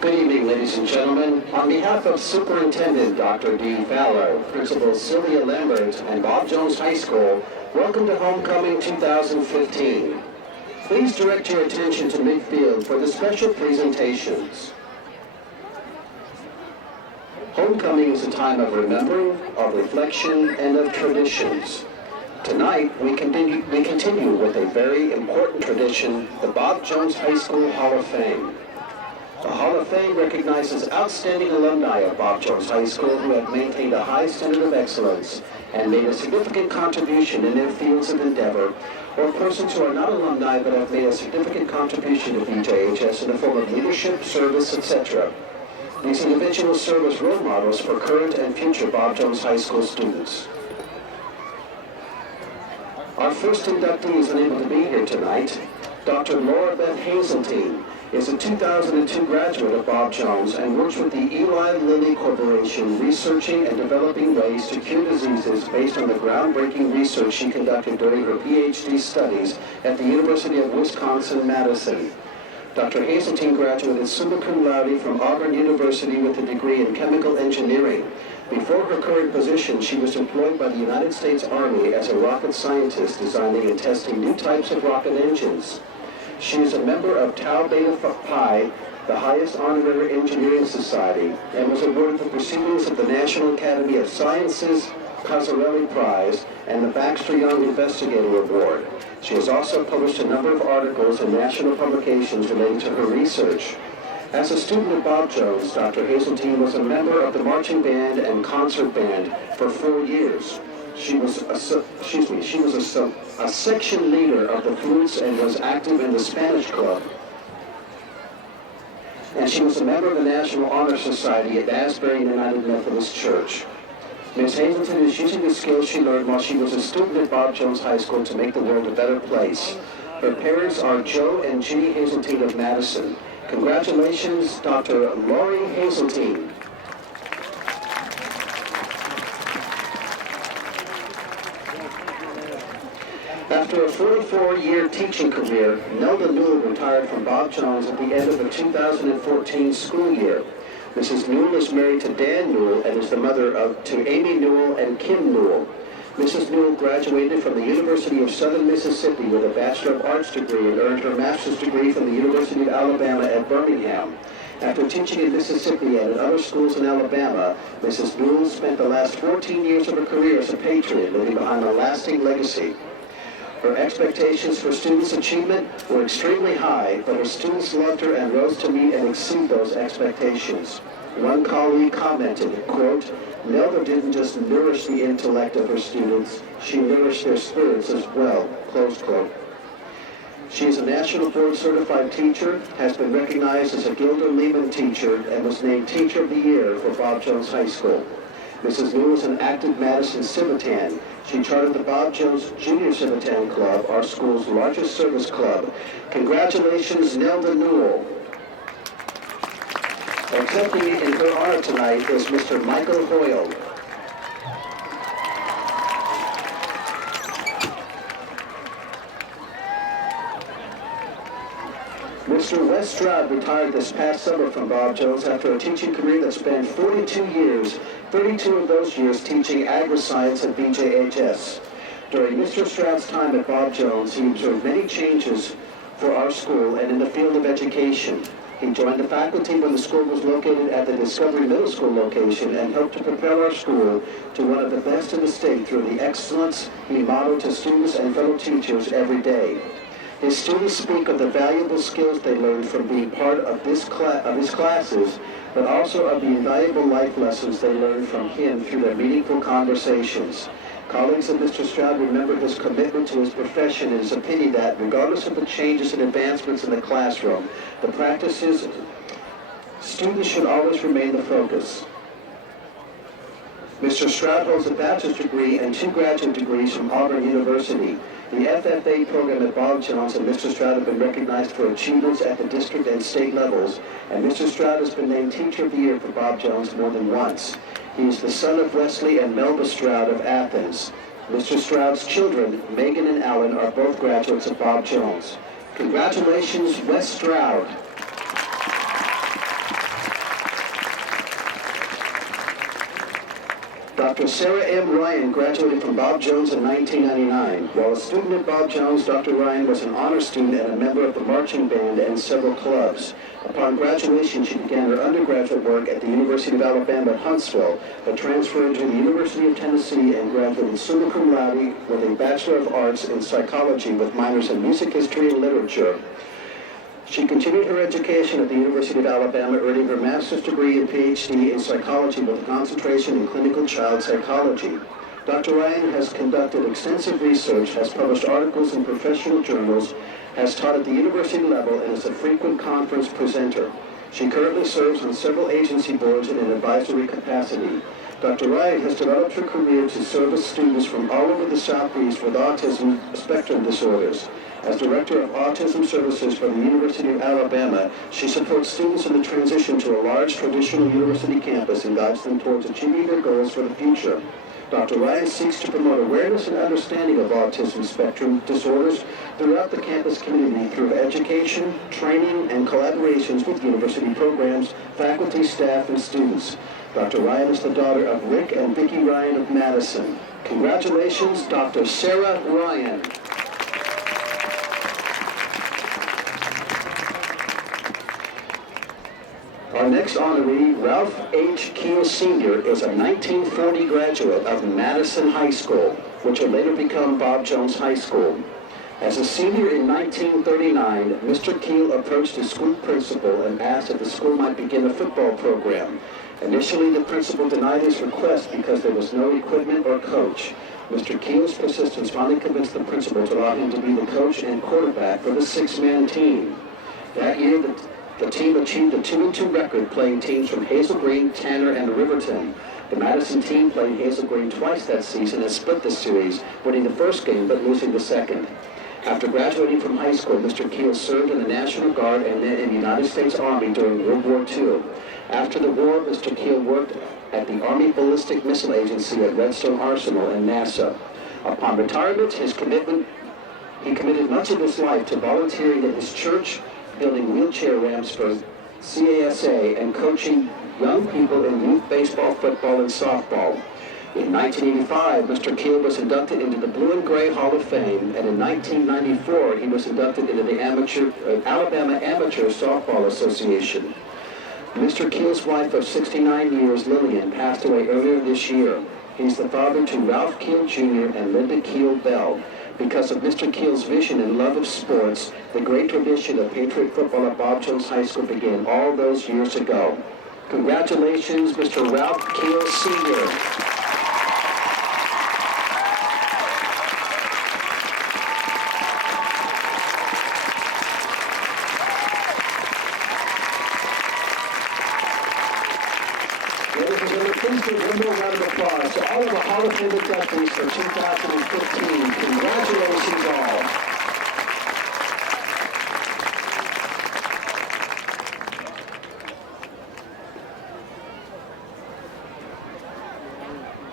Good evening, ladies and gentlemen. On behalf of Superintendent Dr. Dean Fowler, Principal Sylvia Lambert, and Bob Jones High School, welcome to Homecoming 2015. Please direct your attention to midfield for the special presentations. Homecoming is a time of remembering, of reflection, and of traditions. Tonight, we continue with a very important tradition, the Bob Jones High School Hall of Fame. The Hall of Fame recognizes outstanding alumni of Bob Jones High School who have maintained a high standard of excellence and made a significant contribution in their fields of endeavor, or persons who are not alumni but have made a significant contribution to BJHS in the form of leadership, service, etc. These individuals serve as role models for current and future Bob Jones High School students. Our first inductee is unable to be here tonight. Dr. Laura Beth Hazeltine is a 2002 graduate of Bob Jones and works with the Eli Lilly Corporation researching and developing ways to cure diseases based on the groundbreaking research she conducted during her PhD studies at the University of Wisconsin-Madison. Dr. Hazeltine graduated summa cum laude from Auburn University with a degree in chemical engineering. Before her current position, she was employed by the United States Army as a rocket scientist designing and testing new types of rocket engines. She is a member of Tau Beta Pi, the highest honorary engineering society, and was awarded the Proceedings of the National Academy of Sciences Cosarelli Prize and the Baxter Young Investigator Award. She has also published a number of articles in national publications relating to her research. As a student of Bob Jones, Dr. Hazeltine was a member of the marching band and concert band for 4 years. She was a section leader of the flutes and was active in the Spanish Club. And she was a member of the National Honor Society at Asbury United Methodist Church. Ms. Hazeltine is using the skills she learned while she was a student at Bob Jones High School to make the world a better place. Her parents are Joe and Ginny Hazeltine of Madison. Congratulations, Dr. Lori Hazeltine. After a 44-year teaching career, Nelda Newell retired from Bob Jones at the end of the 2014 school year. Mrs. Newell is married to Dan Newell and is the mother to Amy Newell and Kim Newell. Mrs. Newell graduated from the University of Southern Mississippi with a Bachelor of Arts degree and earned her master's degree from the University of Alabama at Birmingham. After teaching in Mississippi and at other schools in Alabama, Mrs. Newell spent the last 14 years of her career as a patriot, leaving behind a lasting legacy. Her expectations for students' achievement were extremely high, but her students loved her and rose to meet and exceed those expectations. One colleague commented, quote, "Nelda didn't just nourish the intellect of her students, she nourished their spirits as well," close quote. She is a National Board Certified Teacher, has been recognized as a Gilder Lehman Teacher, and was named Teacher of the Year for Bob Jones High School. Mrs. Newell is an active Madison Civitan. She chartered the Bob Jones Junior Civitan Club, our school's largest service club. Congratulations, Nelda Newell. Accepting in her honor tonight is Mr. Michael Hoyle. Mr. Wes Stroud retired this past summer from Bob Jones after a teaching career that spanned 42 years, 32 of those years teaching agri-science at BJHS. During Mr. Stroud's time at Bob Jones, he observed many changes for our school and in the field of education. He joined the faculty when the school was located at the Discovery Middle School location and helped to propel our school to one of the best in the state through the excellence he modeled to students and fellow teachers every day. His students speak of the valuable skills they learned from being part of his classes, but also of the invaluable life lessons they learned from him through their meaningful conversations. Colleagues of Mr. Stroud remember his commitment to his profession and his opinion that, regardless of the changes and advancements in the classroom, the practices, students should always remain the focus. Mr. Stroud holds a bachelor's degree and 2 graduate degrees from Auburn University. The FFA program at Bob Jones and Mr. Stroud have been recognized for achievements at the district and state levels, and Mr. Stroud has been named Teacher of the Year for Bob Jones more than once. He is the son of Wesley and Melba Stroud of Athens. Mr. Stroud's children, Megan and Alan, are both graduates of Bob Jones. Congratulations, Wes Stroud. Dr. Sarah M. Ryan graduated from Bob Jones in 1999. While a student at Bob Jones, Dr. Ryan was an honor student and a member of the marching band and several clubs. Upon graduation, she began her undergraduate work at the University of Alabama at Huntsville, but transferred to the University of Tennessee and graduated summa cum laude with a Bachelor of Arts in Psychology with minors in Music History and Literature. She continued her education at the University of Alabama, earning her master's degree and PhD in psychology with a concentration in clinical child psychology. Dr. Ryan has conducted extensive research, has published articles in professional journals, has taught at the university level, and is a frequent conference presenter. She currently serves on several agency boards in an advisory capacity. Dr. Ryan has developed her career to service students from all over the Southeast with autism spectrum disorders. As Director of Autism Services for the University of Alabama, she supports students in the transition to a large traditional university campus and guides them towards achieving their goals for the future. Dr. Ryan seeks to promote awareness and understanding of autism spectrum disorders throughout the campus community through education, training, and collaborations with university programs, faculty, staff, and students. Dr. Ryan is the daughter of Rick and Vicki Ryan of Madison. Congratulations, Dr. Sarah Ryan. Our next honoree, Ralph H. Keel Sr., is a 1940 graduate of Madison High School, which would later become Bob Jones High School. As a senior in 1939, Mr. Keel approached his school principal and asked if the school might begin a football program. Initially, the principal denied his request because there was no equipment or coach. Mr. Keel's persistence finally convinced the principal to allow him to be the coach and quarterback for the six-man team. That year, the team achieved a 2-2 record, playing teams from Hazel Green, Tanner, and Riverton. The Madison team played Hazel Green twice that season and split the series, winning the first game but losing the second. After graduating from high school, Mr. Keel served in the National Guard and then in the United States Army during World War II. After the war, Mr. Keel worked at the Army Ballistic Missile Agency at Redstone Arsenal and NASA. Upon retirement, he committed much of his life to volunteering at his church, building wheelchair ramps for CASA, and coaching young people in youth baseball, football, and softball. In 1985, Mr. Keel was inducted into the Blue and Gray Hall of Fame, and in 1994, he was inducted into the Alabama Amateur Softball Association. Mr. Keel's wife of 69 years, Lillian, passed away earlier this year. He's the father to Ralph Keel Jr. and Linda Keel Bell. Because of Mr. Keel's vision and love of sports, the great tradition of Patriot football at Bob Jones High School began all those years ago. Congratulations, Mr. Ralph Keel Sr. Ladies and gentlemen, please give one more round of applause to all of the Hall of Fame inductees for 2015. Congratulations all.